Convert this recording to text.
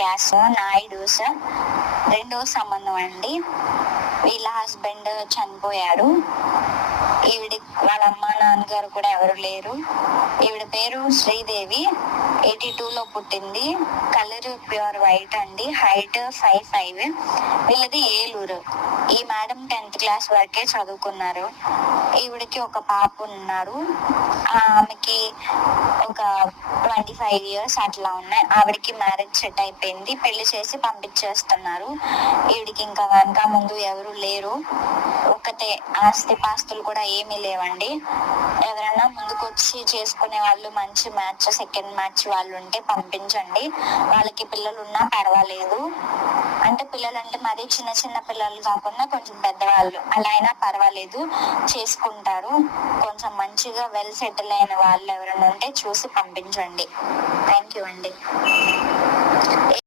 Caste Naidu's. రెండో సంబంధం అండి. వీళ్ళ హస్బెండ్ చనిపోయారు. ఈవిడ వాళ్ళ అమ్మ నాన్నగారు కూడా ఎవరు లేరు. ఈవిడ పేరు శ్రీదేవి. 82లో పుట్టింది. కలర్ ప్యూర్ వైట్ అండి. హైట్ 5'5". వీళ్ళది ఏలూరు. ఈ మేడం 10th క్లాస్ వరకే చదువుకున్నారు. ఈవిడకి ఒక పాప ఉన్నారు. ఆమెకి ఒక 25 years అట్లా ఉన్నాయి. ఆవిడకి మ్యారేజ్ సెట్ అయిపోయింది. పెళ్లి చేసి పంపించేస్తున్నారు. ఈవిడికి ఇంకా వెనక ముందు ఎవరు లేరు. ఒకతే ఆస్తి పాస్తులు కూడా ఏమీ లేవండి. ఎవరైనా ముందుకు వచ్చి చేసుకునే వాళ్ళు, మంచి మ్యాచ్, సెకండ్ మ్యాచ్ వాళ్ళు ఉంటే పంపించండి. వాళ్ళకి పిల్లలు ఉన్నా పర్వాలేదు. అంటే పిల్లలు అంటే మరీ చిన్న చిన్న పిల్లలు కాకుండా కొంచెం పెద్దవాళ్ళు అలా అయినా పర్వాలేదు, చేసుకుంటారు. కొంచెం మంచిగా వెల్ సెటిల్ అయిన వాళ్ళు ఎవరైనా ఉంటే చూసి పంపించండి. థ్యాంక్ యూ అండి.